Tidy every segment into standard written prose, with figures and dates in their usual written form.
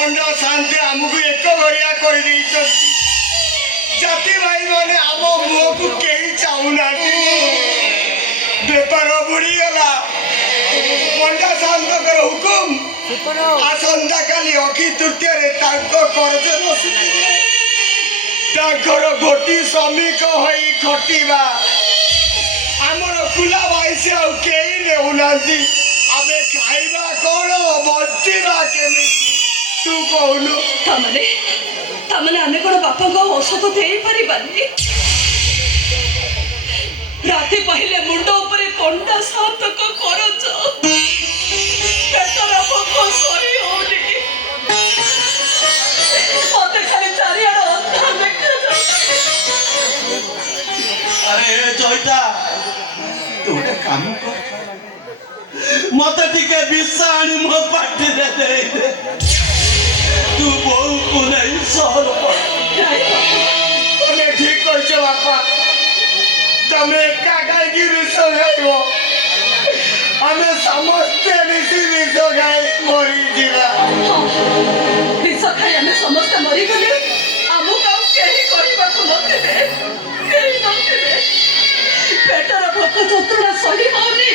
पंडा शांति आमको एक घरिया कर जाति भाई मैंने आम मुह को कहीं चाहूना बेपार बुड़ीगला पंडा शांत हुकुम आसंता काली अखी तृतीय कर्ज गोटी श्रमिक हो खटिबा आमर कुला बैसी आई नेउना आमे खाइबा कौन बचिबा केमी तू कहलु तमने आमे कोन बापा को औषध देई परिबानी राते पहले मुंडो ऊपर कंडा सात को करछ पेटरा भोक सरी होनी मते खाली चारियाड अंधार देखा अरे जयता तू गोटे काम कर मत टिके विष आनी मो पार्टी दे दे तू बहु को नहीं सहर तमे ठीक कहछ बापा तमे का गाय की विष खाइबो हमें समस्त मिसी विष खाइ मरी जीवा विष खाइ हमें समस्त मरी गले आमु काउ केही करिबा को नथिबे केही नथिबे पेटर भोक जंत्रणा सही होनी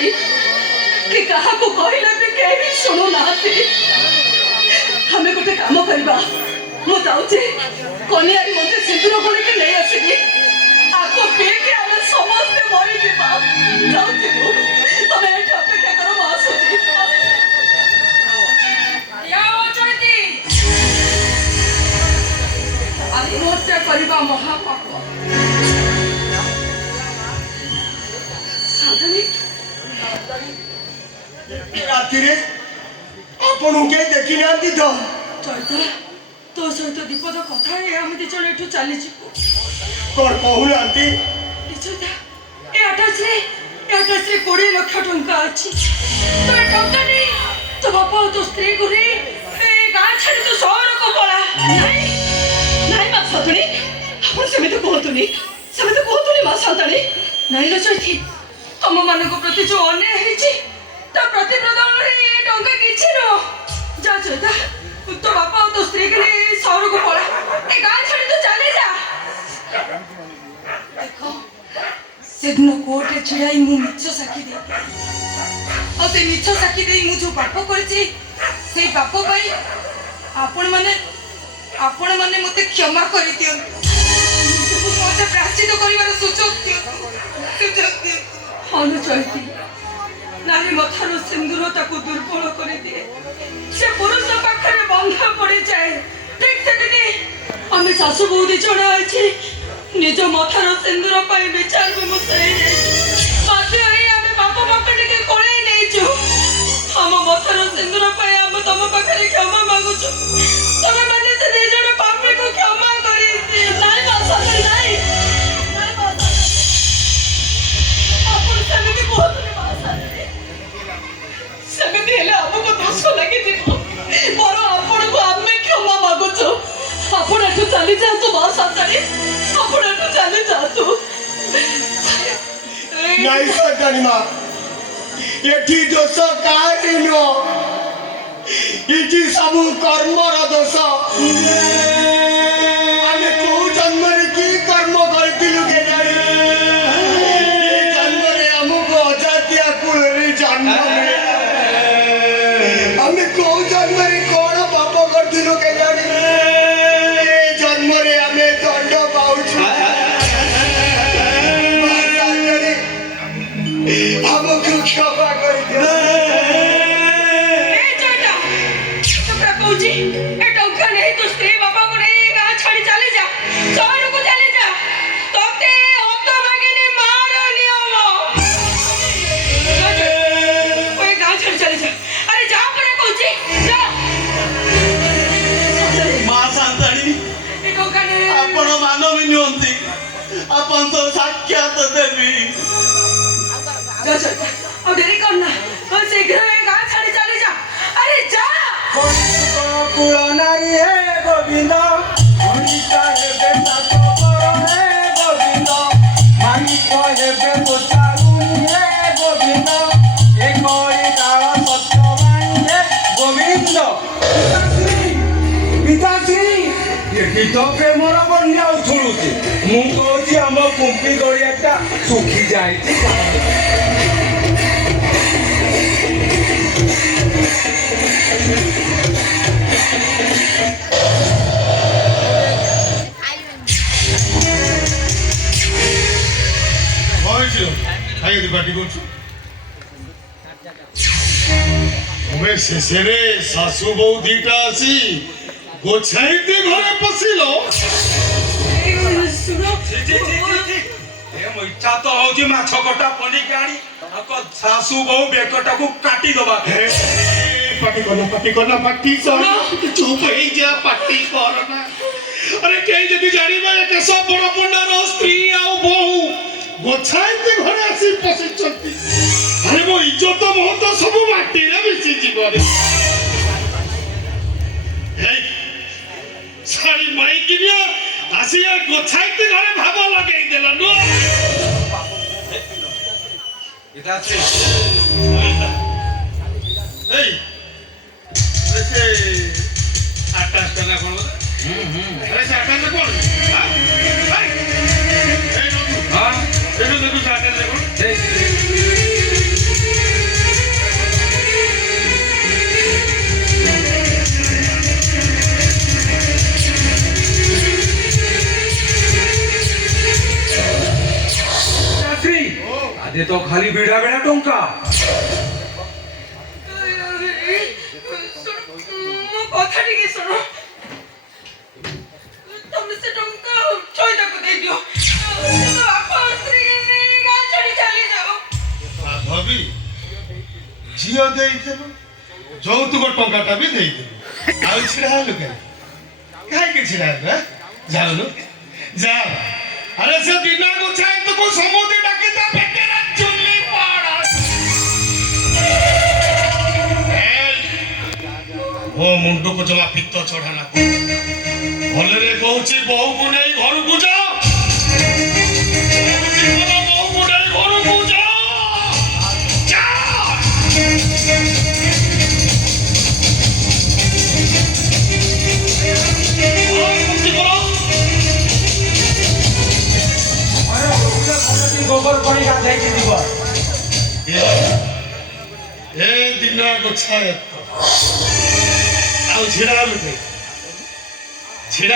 कि कहा को कहले भी केही सुनु नाथी हमें गोटे काम करबा मु जाउछी कन्यारी मते सिंदूर कोले के ले आसीबी आको पे के हमें समस्त मरी जीवा जाउछी तमे एठी अपेक्षा करो म आसुछी याओ जयती आत्महत्या करबा महापाप साधनी राति रे आपन के देखि नांती तो चैता तो सहित दीपद कथा है हम दी जण एठू चली जिपु कोन कहू नांती चैता ए अटैच रे 20 लाख टंका अछि तो टंका नहीं तो बापा तो स्त्री को रे ए गां छाड़ी तो शहर को पळा नहीं नहीं मा सतणी आपण से तो कहतुनी से तो कहतुनी मा सतणी नहीं लो चैती हम मान को प्रति जो अन्याय हेची ता प्रति प्रदान रे ए टंका किछि नो जा चैता तो बापा तो स्त्री के लिए शहर को पड़ा ए गांव छाड़ी तो चले जा देखो सेदिन कोर्टे छिड़ाई मु मिछ साखी दे और से मिछ साखी दे मु जो पाप करछि से पाप भाई आपण माने मते क्षमा करि दियो मते प्रायश्चित करिवार सुযোগ दियो हनु चैती नारी मथार सिंदूर ताको दुर्बल कर दिए से पुरुष पाखरे बंधा पड़ी जाए ठीक से आम शाशु बहु दी जण अच्छे निज मथार सिंदूर पाई विचार को मुसई बाध्य आम बाप बाप टे कोले नहीं आम मथार सिंदूर पाई आम तुम पाखे क्षमा मागुचु तमे माने से दे जण पापी को क्षमा करी नाई बासा नाई आपण समिति बहुत बासा समिति हेले हमको दोष लगी थी पर आपण को आमे क्षमा मागुचु आपण एठू चली जा तू बस आतारी आपण एठू चली जा तू नहीं सजनी मां एठी दोष काहे नो इठी सब कर्मर दोष आमे को जन्म रे की कर्म करतिलु के जाने ए जन्म रे हमको अजातिया कुल रे जन्म रे आमे को जन्म रे कोन पाप करतिलु के जाने ए जन्म रे आमे दंड पाउछु हमको क्षमा कर दिया ए जटा चुप रहो जी ए टंका नहीं तो स्त्री बाबा को नहीं गां छाड़ी चले जा शहर को चले जा तोते होत मांगेने मार लियो ओए गां छाड़ी चले जा अरे जा पर कहूची जा मां शांताणी ए टंका नहीं आपण मानवी नियंती आपण तो साक्षात देवी जा जा अब देरी करना और शीघ्र गां छाड़ी चले जा अरे जा पुरानारी है गोविंद उड़ीसा है बेटा खबर है गोविंद मानिक है बेटा चारुनी है गोविंद एक और डाल सत्यवाणी है गोविंद ଏଠି ତ ପ୍ରେମର ବନ୍ୟା ଉଛୁଳୁଛି ମୁଁ କହୁଛି ଆମ କୁମ୍ପି ଗଡ଼ିଆଟା ଶୁଖି ଯାଇଛି। ଖାଇକି ପାଟି କରୁଛୁ ତମେ ଶେଷରେ ଶାଶୁ ବୋଉ ଦିଟା ଆସି ଗୋଛାଇତି ଘରେ ପଶିଲ। ଇଚ୍ଛା ତ ହଉଛି ମାଛ କଟା ପନିକି ଆଣି ଶାଶୁ ବୋଉ ବେକଟାକୁ କାଟିଦବା। ପାଟି କରନା ପାଟି ଚୁପ ହେଇଯା ପାଟି କରନା। ଆରେ କେହି ଯଦି ଜାଣିବେ କେଶ ବଡ ପଣ୍ଡାର ସ୍ତ୍ରୀ ଆଉ ବୋଉ ଗୋଛାଇତି ଘରେ ଆସି ପଶିଛନ୍ତି ଆରେ ମୋ ଇଜ୍ଜତ ମହତ ସବୁ ମାଟିରେ ମିଶିଯିବ। ଶାଢୀ ମାଇକି ନିଅ ଆସି ଗୋଛାଇତି ଘରେ ଭାବ ଲଗେଇ ଦେଲ ନୁହ। ଆଟାଚ ନା କଣ? ଆରେ ସେ ଆଟାଚ କଣ? দেখুন দেখুন চাটা দেখুন আদে তো খালি বেড়া বেড়া টঙ্কা কথা ଟିକେ ଶୁଣ ତମେ ସେ ଟଙ୍କା ଚୈତାକୁ ଦେଇଦିଅ ବାପା ସ୍ତ୍ରୀକି ନେଇ ଗାଁ ଛାଡ଼ି ଚାଲିଯାଅ। ଭାବି ଝିଅ ଦେଇଦେବୁ ଯୌତୁକ ଟଙ୍କାଟା ବି ଦେଇଦେବୁ ଆଉ ଛିଡ଼ା ହେଲୁ କାହିଁକି ଛିଡ଼ା ହେଲୁ ଯାଉନୁ ଯା। ଆରେ ସେ ଦିନ ଗୋଛାଇତକୁ ସମୁଦ୍ର ଡାକି ତା ବେକେରେ ଚୁଲି ପଡ଼। ମୋ ମୁଣ୍ଡକୁ ଜମା ପିତ୍ତ ଚଢ଼ାନା ଭଲରେ କହୁଛି ବୋହୂକୁ ନେଇ ଘରକୁ ଯାଅ। ବୋହୂକୁ ନେଇ ଘରକୁ ଯାଅ। ଗୋବର ପାଣି ଗାଧେଇକି ଯିବ। ଏ ଦିନ ଗୋଛାଏତ ଆଉ ଛିଡ଼ା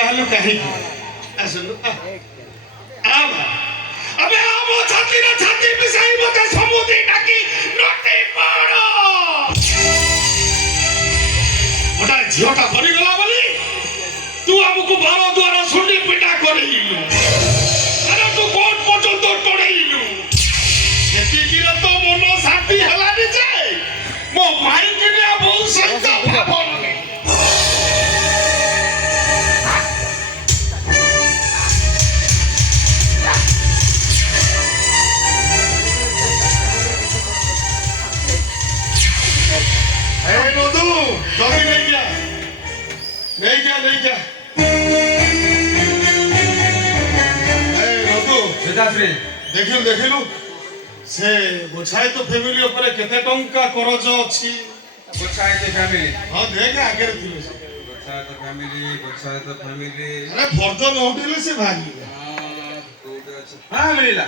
ହେଲୁ କାହିଁକି? ଆସୁନୁ ଆବେ ଆମ ଛାତିରେ ଛାତି ମିଶାଇ ମତେ ସମୁଦ୍ର ଡାକି ନଟି ପଡ଼। ଗୋଟା ଝିଅଟା ମରିଗଲା ବୋଲି ତୁ ଆମକୁ ବାର ଦ୍ୱାର ଶୁଣି ପିଟା କରେଇଲୁ। ଆରେ ତୁ କୋର୍ଟ ପର୍ଯ୍ୟନ୍ତ ଟଣେଇଲୁ। ସେତିକିରେ ତ ମନ ଶାନ୍ତି ହେଲାନି ଯେ ମୋ ମାଇକିନିଆ ବୋଉ ସହିତ ଭାବ ଲଗେଇ। ଜଲ୍ଦି ନେଇଯା ଦେଖିଲୁ ସେ ଗୋଛାଇତ ଫ୍ୟାମିଲି ଉପରେ କେତେ ଟଙ୍କା କରଜ ଅଛି। ଗୋଛାଇତ ଫ୍ୟାମିଲି ହଁ ଦେଖେ ଆଗରେ ଥିଲୁ ଗୋଛାଇତ ଫ୍ୟାମିଲି ଆରେ ଫର୍ଦ ନ ଉଠିଲେ ସେ ଭାଗିବ। ହଁ ମିଳିଲା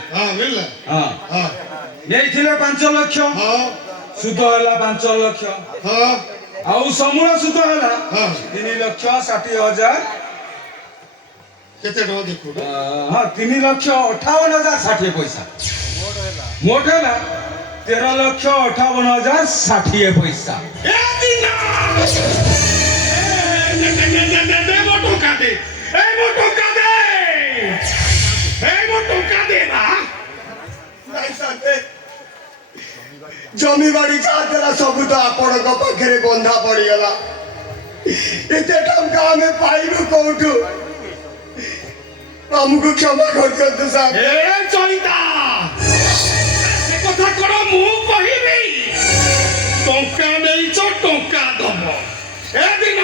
ହଁ ନେଇଥିଲେ 5 ଲକ୍ଷ ସୁଧ ହେଲା 5 ଲକ୍ଷ ଆଉ ସମୂଳ ସୁଧ ହେଲା 3,60,000। କେତେ ଟଙ୍କା ଦେଖୁ? ହଁ 3,58,060 ପଇସା ମୋଟ ହେଲା 13,58,060 ପଇସା। ଜମିବାଡ଼ି ଯାହା ସବୁ ତ ଆପଣଙ୍କ ପାଖରେ ବନ୍ଧା ପଡ଼ିଗଲା। ଏତେ ଟଙ୍କା ଆମେ ପାଇବୁ କୋଉଠୁ? ଆମକୁ କ୍ଷମା କରିଦିଅନ୍ତୁ ସାର୍। ସେ କଥା କଣ ମୁଁ କହିବି? ଟଙ୍କା ନେଇଛ ଟଙ୍କା ଦବ। ଏ ଦିନ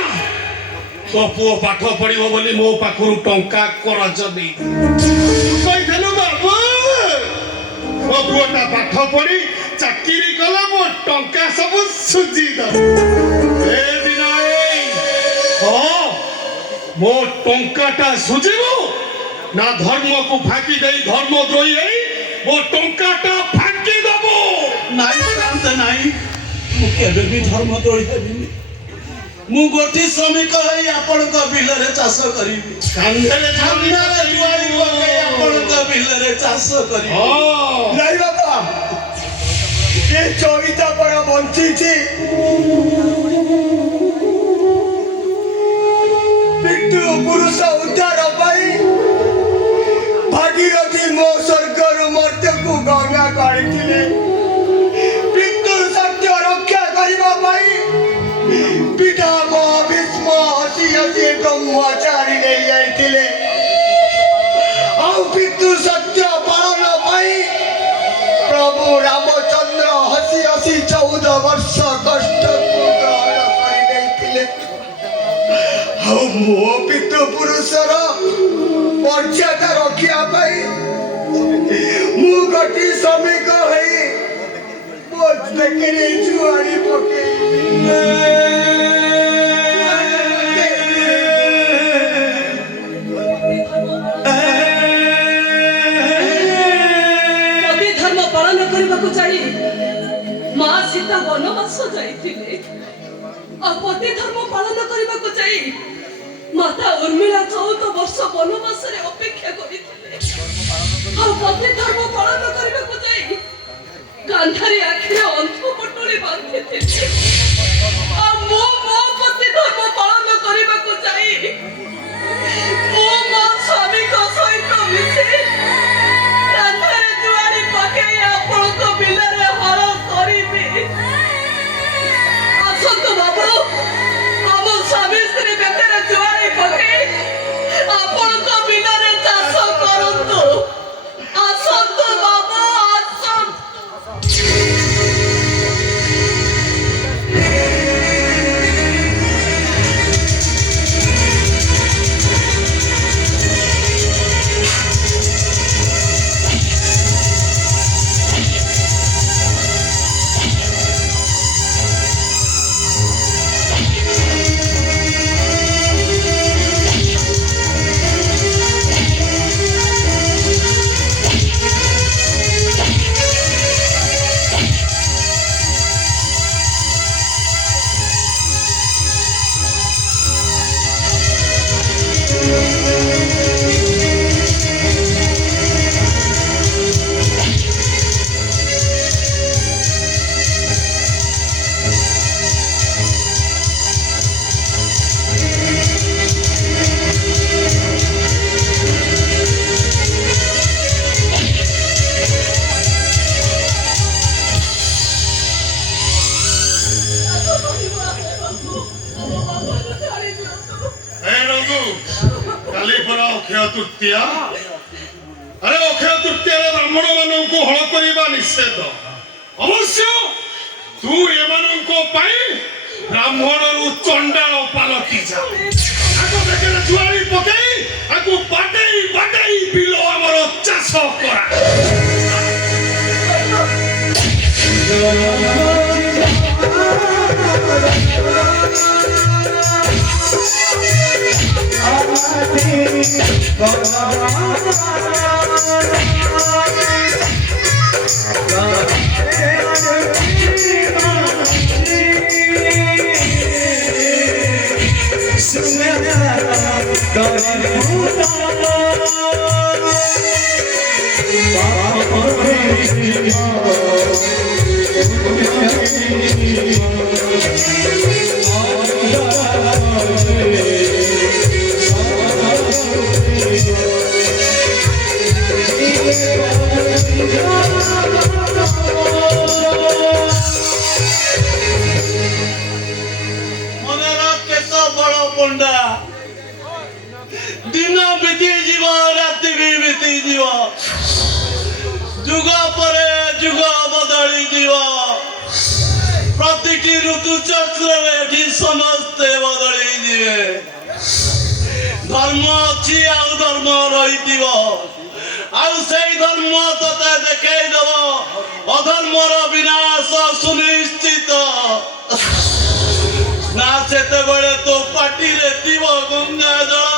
ତୋ ପୁଅ ପାଠ ପଢିବ ବୋଲି ମୋ ପାଖରୁ ଟଙ୍କା କରଜ ନେଇ କହିଥିଲୁ ବାବୁ ମୋ ପୁଅଟା ପାଠ ପଢି ଚାକିରି କଲେ ମୋ ଟଙ୍କା ସବୁ ସୁଝି ଦବ। ଏ ଦିନ ମୋ ଟଙ୍କାଟା ସୁଝିବ ନା ଧର୍ମକୁ ଫାଙ୍କି ଦେଇ ଧର୍ମଦ୍ରୋହୀ ହେଇ ମୋ ଟଙ୍କାଟା ଫାଙ୍କି ଦବ? ନାଇଁ ସାନ୍ତ ନାଇଁ, ମୁଁ କେବେ ବି ଧର୍ମ ଦ୍ରୋହୀ ହେବିନି। ମୁଁ ଗୋଟି ଶ୍ରମିକ ହେଇ ଆପଣଙ୍କ ବିଲରେ ଚାଷ କରିବି। କାନ୍ଧରେ ସାମ୍ନାରେ ଜୁଆଳି ପକେଇ ଆପଣଙ୍କ ବିଲରେ ଚାଷ କରିବି। ହଁ ନାଇଁ ବାପା, ଏ ଚରିତା ପରା ବଞ୍ଚିଛି। ପିତୃ ପୁରୁଷ ଉଦ୍ଧାର ପାଇଁ ଭାଗୀରଥୀ ମୋ ସ୍ୱର୍ଗରୁ ମର୍ତ୍ତ୍ୟକୁ ଗଙ୍ଗା କାଢିଥିଲେ। ପିତୃ ସତ୍ୟ ରକ୍ଷା କରିବା ପାଇଁ ପିତାମହ ଭୀଷ୍ମ ହସି ହସି ବ୍ରହ୍ମଚାରୀ ନେଇ ଯାଇଥିଲେ। ଆଉ ପିତୃ ସତ୍ୟ ପାଳନ ପାଇଁ ପ୍ରଭୁ ରାମଚନ୍ଦ୍ର ହସି ହସି 14 ବର୍ଷ କଷ୍ଟକୁ ଗ୍ରହଣ କରିନେଇଥିଲେ। ଆଉ ମୋ ପିତୃ ପୁରୁଷର ମର୍ଯ୍ୟାଦା ରଖିବା ପାଇଁ ମୁଁ ଗୋଟିଏ ଶ୍ରମିକ ହେଇ ମୋ ବେକରେ ଜୁଆଳି ପତି ଧର୍ମ ପାଳନ କରିବାକୁ ଯାଇ ମା ସୀତା ବନବାସ ଯାଇଥିଲେ। ଆଉ ପତି ଧର୍ମ ପାଳନ କରିବାକୁ ଯାଇ ମାତା ଉର୍ମିଳା 14 ବର୍ଷ ବନବାସରେ ଅପେକ୍ଷା କରିଥିଲେ। ଆଉ ପତି ଧର୍ମ ପାଳନ କରିବାକୁ ଯାଇ ଗାନ୍ଧାରୀ ଆଖିରେ ଅନ୍ଧ ପଟୁଳି ବାନ୍ଧିଥିଲେ। ଆଉ ମୁଁ ମୋ ପତି ଧର୍ମ ପାଳନ କରିବାକୁ ଯାଇ ମୁଁ ମୋ ସ୍ୱାମୀଙ୍କ ସହିତ ମିଶି କାନ୍ଧରେ ଜୁଆଳି ପକେଇ ଆପଣଙ୍କ ବିଲରେ ହଳ କରିବି। ଆସନ୍ତୁ ବାବୁ, ଆମ ସ୍ୱାମୀ ସ୍ତ୍ରୀ ବେକରେ ଜୁଆଳି ପକେଇ ଆପଣଙ୍କ ବିଲରେ ଚାଷ କରନ୍ତୁ। ଆସନ୍ତୁ ବାବୁ, ଆସନ୍ତୁ। କାଲି ପରା ଅକ୍ଷୟ ତୃତୀୟା। ଆରେ ଅକ୍ଷୟ ତୃତୀୟାରେ ବ୍ରାହ୍ମଣ ମାନଙ୍କୁ ହଳ କରିବା ନିଷେଧ। ଅବଶ୍ୟ ତୁ ଏମାନଙ୍କ ପାଇଁ ବ୍ରାହ୍ମଣରୁ ଚଣ୍ଡାଳ ପାଲଟି ଯା। ଆଗ ବେକରେ ଜୁଆଳି ପକେଇ ଆକୁ ବାଟେଇ ବାଟେଇ ବିଲ ଆମର ଚାଷ କରା। दिन बीती जीव राति भी बीती जीव जुग पर जुग बदली जीव प्रतिटी ऋतु चक्र समस्ते बदली जीवे धर्म अच्छी आउ धर्म रही धर्म तते देखे दब अधर्मर विनाश सुनिश्चित ना से तो पार्टी रे गंगा जल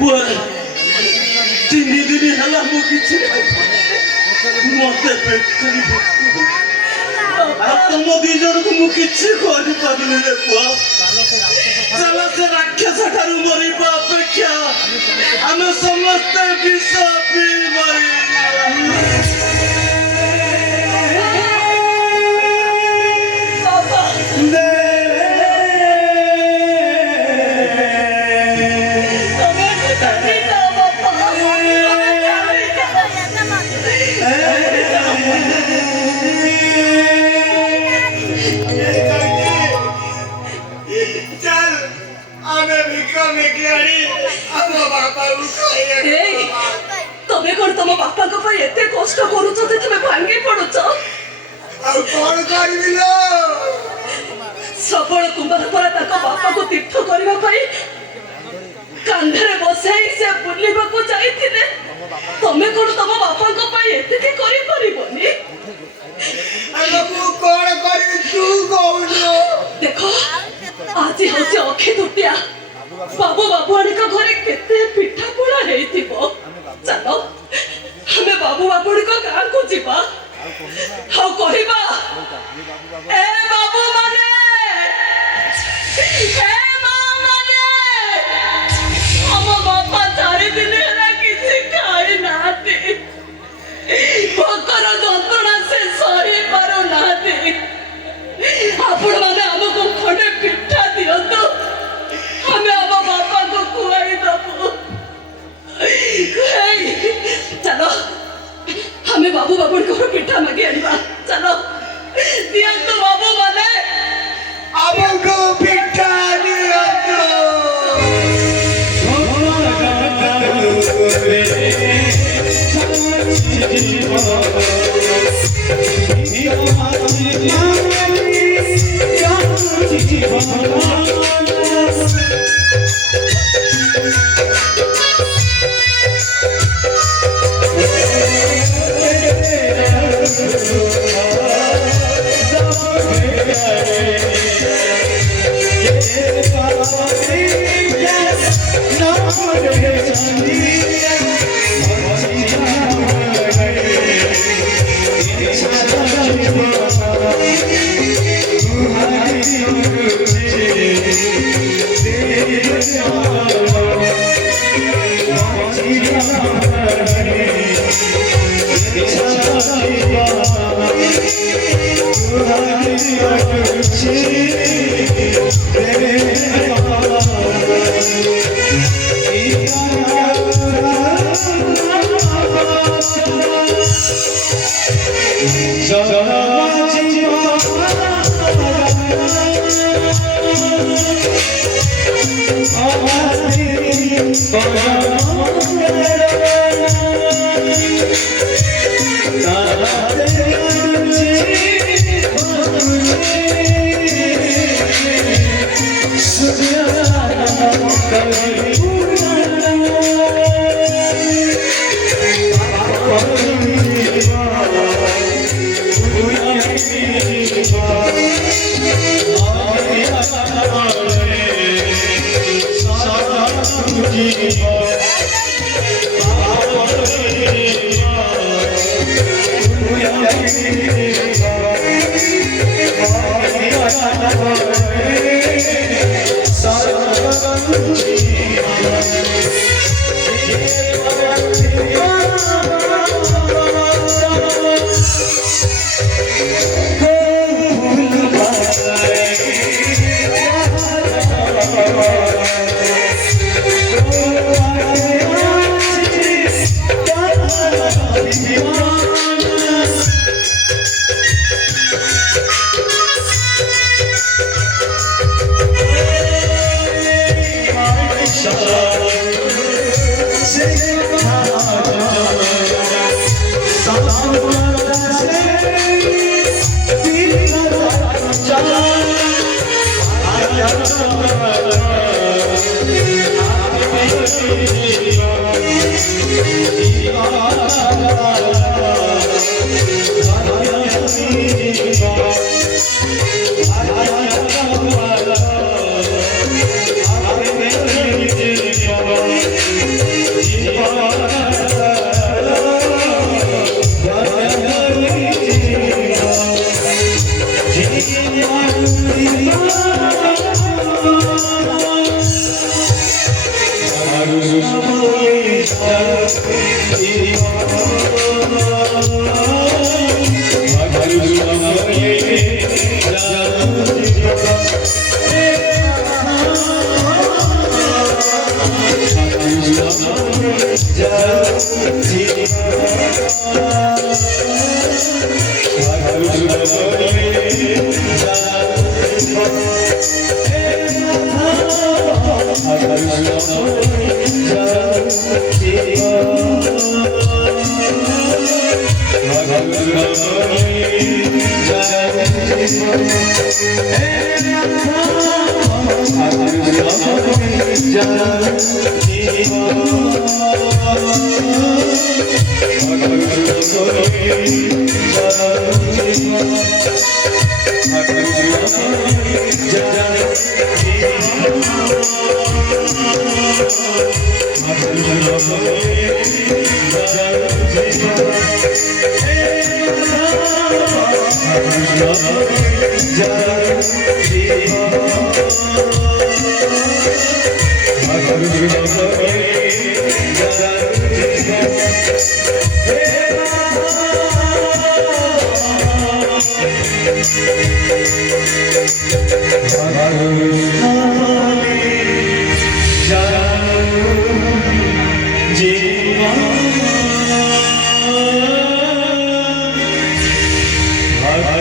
ପୁଅ 3 ଦିନ ହେଲା ମୁଁ କିଛି ମତେ ପେଟରେ ଆଉ ତମ 2 ଜଣଙ୍କୁ ମୁଁ କିଛି କରିପାରୁନି ରେ ପୁଅ। ଚାଲ ସେ ରାକ୍ଷସ ଠାରୁ ମରିବା ଅପେକ୍ଷା ଆମେ ସମସ୍ତେ ବିଷ ପିଇ ମରିବା। ତମେ କଣ ତମ ବାପାଙ୍କ ପାଇଁ ଏତେ କଷ୍ଟ କରୁଛ ଯେ ତମେ ଭାଙ୍ଗି ପଡୁଛ? ଆଉ କଣ କରିବି ଲୋ? ସବଳ କୁମ୍ଭାର ପରା ତାଙ୍କ ବାପାକୁ ତୀର୍ଥ କରିବା ପାଇଁ କାନ୍ଧରେ ବସାଇ ସେ ବୁଲିବାକୁ ଯାଇଥିଲେ। ତମେ କଣ ତମ ବାପାଙ୍କ ପାଇଁ ଏତିକି କରିପାରିବନି? ମୁଁ କଣ କରିବି ତୁ କହୁନୁ? ଦେଖ ଆଜି ହଉଛି ଅକ୍ଷୟ ତୃତୀୟା। ବାବୁ ବାବୁଆଣୀଙ୍କ ଘରେ କେତେ ପିଠା ପୋଡା ହେଇଥିବ। ଚାଲ ଆମେ ବାବୁ ବାବୁଣୀଙ୍କ ଗାଁକୁ ଯିବା ଆଉ କହିବା, ଏ ବାବୁ ମାନେ, ଏ ମା ମାନେ, ଆମ ବାପା 4 ଦିନ ହେଲା କିଛି ଖାଇନାହାନ୍ତି। ଭୋକର ଯନ୍ତ୍ରଣା ସେ ସହି ପାରୁନାହାନ୍ତି। ଆପଣମାନେ ଆମକୁ ଖଣ୍ଡେ ପିଠା ଦିଅନ୍ତୁ, ଆମେ ଆମ ବାପାଙ୍କୁ ଖୁଆଇ ଦବୁ। ଚାଲ ଆମେ ବାବୁ ବାବୁଙ୍କର ପିଠା ମାଗି ଆଣିବା। ଚାଲ ଦିଅନ୍ତୁ ବାବୁ ମାନେ ଆମକୁ ପିଠା ଦିଅନ୍ତୁ।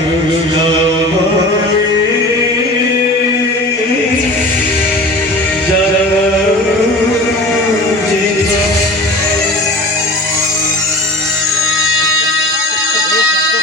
Hallelujah.